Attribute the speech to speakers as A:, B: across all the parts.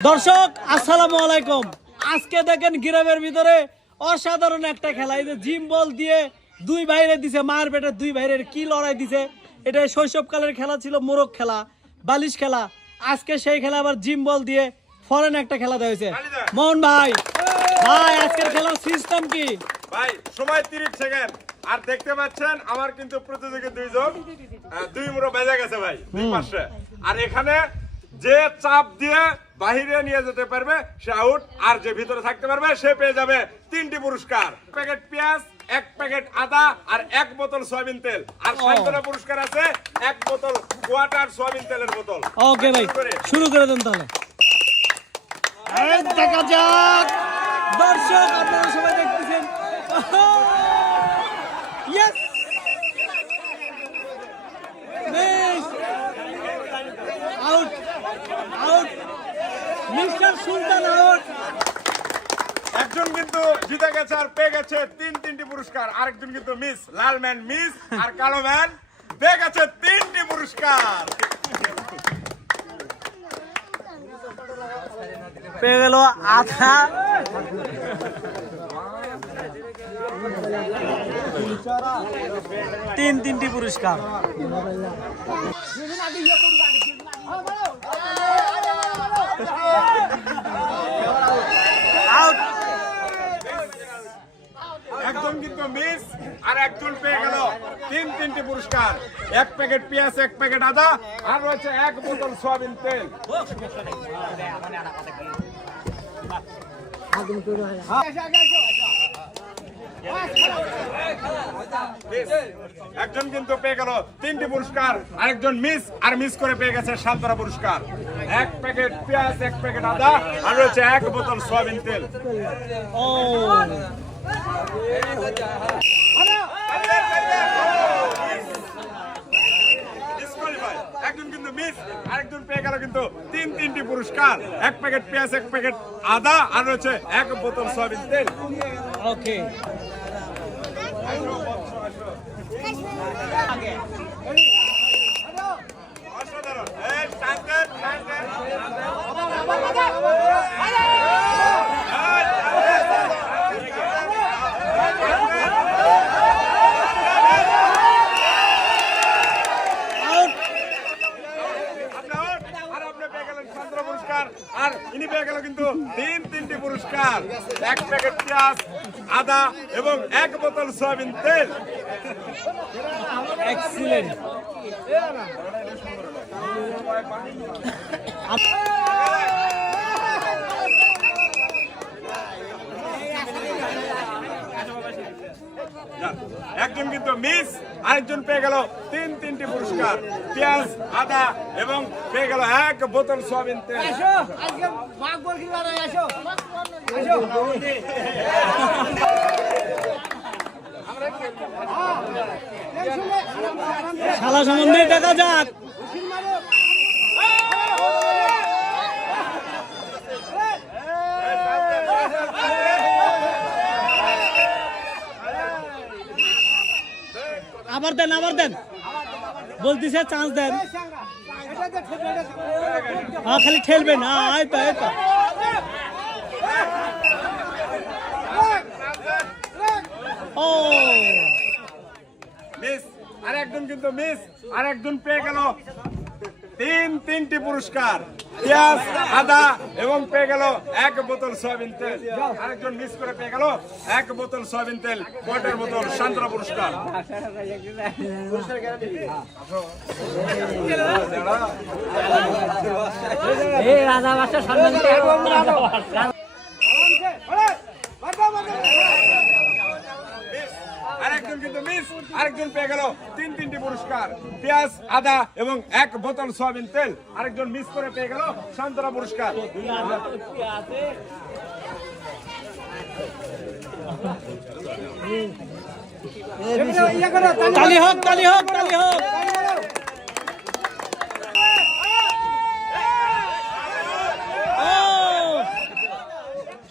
A: দর্শক আসসালামু আলাইকুম। আজকে দেখেন গ্রামের ভিতরে অসাধারণ একটা খেলা। এই যে জিম বল দিয়ে দুই ভাইরে দিছে মার পেটে দুই ভাইরের কি লড়াই দিছে এটা শৈশবকালের খেলা ছিল মোরগ খেলা বালিশ খেলা। আজকে সেই খেলা আবার জিম বল দিয়ে ফরেন একটা খেলা দেওয়া হয়েছে। মোহন ভাই ভাই আজকের খেলার সিস্টেম কি?
B: ভাই সময় তিরিশ সেকেন্ড। আর দেখতে পাচ্ছেন আমার কিন্তু প্রতিযোগী দুইজন দুই মুড়ো বেজে গেছে ভাই দুই পাশে। আর এখানে যে চাপ দিয়ে বাহিরে নিয়ে যেতে পারবে সে আউট আর যে ভিতরে থাকতে পারবে সে পেয়ে যাবে তিনটি পুরস্কার। প্যাকেট পেঁয়াজ এক প্যাকেট আদা আর এক বোতল সয়াবিন তেল। আর সান্ত্বনা পুরস্কার আছে এক বোতল কোয়াটার সয়াবিন তেলের বোতল।
A: ওকে ভাই।
B: শুরু করে।
A: দেন তাহলে। দেখা যাক। দর্শক আপনারা সবাই দেখতেছেন। Yes out out mister Sultan out
B: একজন কিন্তু জিতে গেছে আর পেয়ে গেছে তিন তিনটি পুরস্কার। আরেকজন কিন্তু মিস লাল ম্যান মিস আর কালো ম্যান পেয়ে গেছে তিনটি পুরস্কার।
A: পেয়ে গেল আধা। তিন তিনটি পুরস্কার আউট
B: একজন কিন্তু মিস আর একজন পেয়ে গেল। তিন তিনটি পুরস্কার। এক প্যাকেট পেঁয়াজ, এক প্যাকেট আদা, আর রয়েছে এক বোতল সয়াবিন তেল। একজন কিন্তু পেয়ে গেল। তিনটি পুরস্কার, আরেকজন মিস আর মিস করে পেয়ে গেছে সান্তনা পুরস্কার। এক প্যাকেট পেঁয়াজ এক প্যাকেট আদা আর রয়েছে এক বোতল সয়াবিন তেল।
A: ও।
B: একজন কিন্তু মিস আরেকজন পেয়ে গেল কিন্তু তিন তিনটি পুরস্কার। এক প্যাকেট পেঁয়াজ এক প্যাকেট আদা আর রয়েছে এক বোতল সয়াবিন তেল।
A: ওকে
B: অসাধারণ এই, শান্তেন, শান্তেন।
A: আউট
B: আপনি out। আর আপনি পেয়ে গেলেন শান্তনা পুরস্কার আর ইনি পেয়ে গেল কিন্তু তিন তিনটি পুরস্কার এক প্যাকেট পেঁয়াজ আদা এবং এক বোতল সয়াবিন তেল।
A: এক্সিলেন্ট
B: একজন কিন্তু মিস আরেকজন পেয়ে গেল তিন তিনটি পুরস্কার পেঁয়াজ আদা এবং পেয়ে গেল এক বোতল সয়াবিন তেল।
A: শালা সম্বন্ধে দেখা যাক। আবার দেন আবার দেন। বলতেছে চান্স দেন। হ্যাঁ খালি ঠেলবেন। হ্যাঁ তো এই তো ও
B: মিস আর একজন কিন্তু মিস আর একজন পেয়ে গেল। তিন, তিনটি পুরস্কার, পেঁয়াজ, আদা, এবং পেয়ে গেল এক বোতল সয়াবিন তেল। আরেকজন মিস করে পেয়ে গেল এক বোতল সয়াবিন তেল কোয়ার্টার বোতল সান্ত্বনা পুরস্কার
C: সম্মান
B: মিস। আরেকজন কিন্তু আরেকজন পেয়ে গেল তিন তিনটি পুরস্কার। পেঁয়াজ, আদা এবং এক বোতল সয়াবিন তেল। আরেকজন মিস করে পেয়ে গেল সান্ত্বনা পুরস্কার।
A: তালি হোক তালি হোক তালি হোক।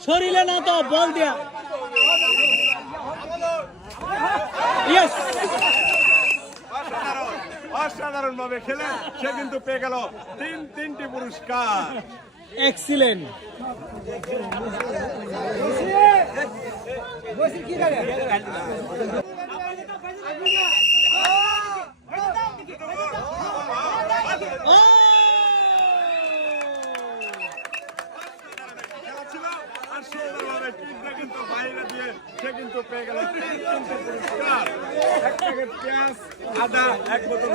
A: শরীরে না তো বল দিয়া। ইয়েস
B: অসাধারণ ভাবে খেলে সে কিন্তু পেয়ে গেল তিন তিনটি পুরস্কার।
A: এক্সিলেন্ট
B: খেলা ছিল আর সুন্দরভাবে টিমটা কিন্তু বাইরে দিয়ে সে কিন্তু পেয়ে গেল বোতল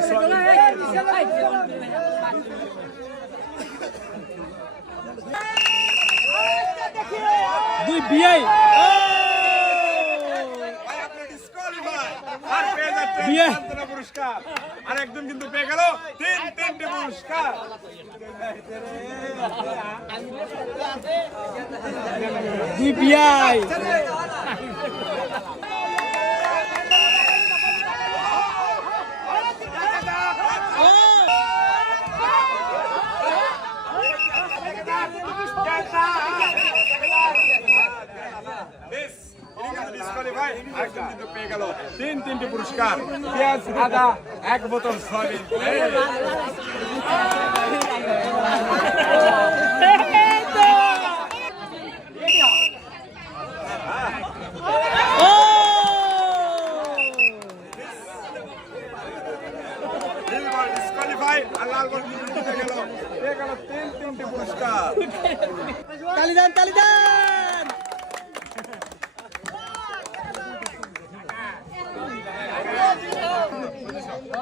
A: দুই বিয়াই
B: ভাই আপনি disqualify। আর পেয়ে যাচ্ছেন
A: বিয়ে।
B: পুরস্কার। আর কিন্তু পেয়ে গেল। তিন তিনটে পুরস্কার।
A: দুই বিয়াই
B: তিন তিনটি পুরস্কার পেঁয়াজ আদা এক বোতল সয়াবিন এই, নীল বল disqualify, আর লাল বল কিন্তু জিতে গেল পেয়ে গেল তিন তিনটে পুরস্কার
A: তালি দেন তালি দেন
B: অসাধারণ,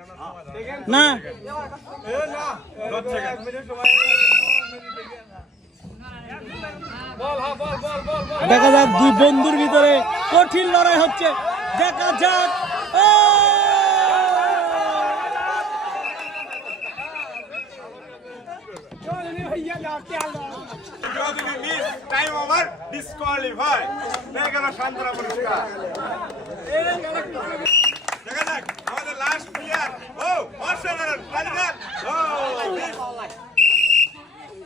B: না।
A: দেখা যাক দুই বন্ধুর ভিতরে কঠিন লড়াই হচ্ছে। দেখা যাক!
B: টাইম ওভার ডিসকোয়ালিফাই সান্ত্বনা পুরস্কার দেখা যাক আমাদের লাস্ট প্লেয়ার ও অসাধারণ তালি দেন। ও মিস।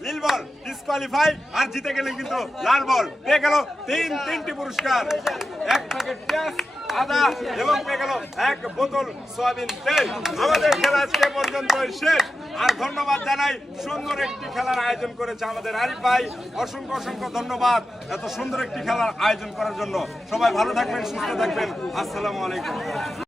B: নীল বল ডিসকোয়ালিফাই আর জিতে গেলেন কিন্তু লাল বল। পেয়ে গেল তিন, তিনটি পুরস্কার। এক প্যাকেট আদা, এবং পেয়ে গেল এক বোতল সয়াবিন তেল। আমাদের খেলা আজকে পর্যন্ত শেষ। আর ধন্যবাদ জানাই, সুন্দর একটি খেলার আয়োজন করেছে আমাদের আরিফ ভাই। অসংখ্য অসংখ্য ধন্যবাদ এত সুন্দর একটি খেলার আয়োজন করার জন্য। সবাই ভালো থাকবেন, সুস্থ থাকবেন। আসসালামু আলাইকুম।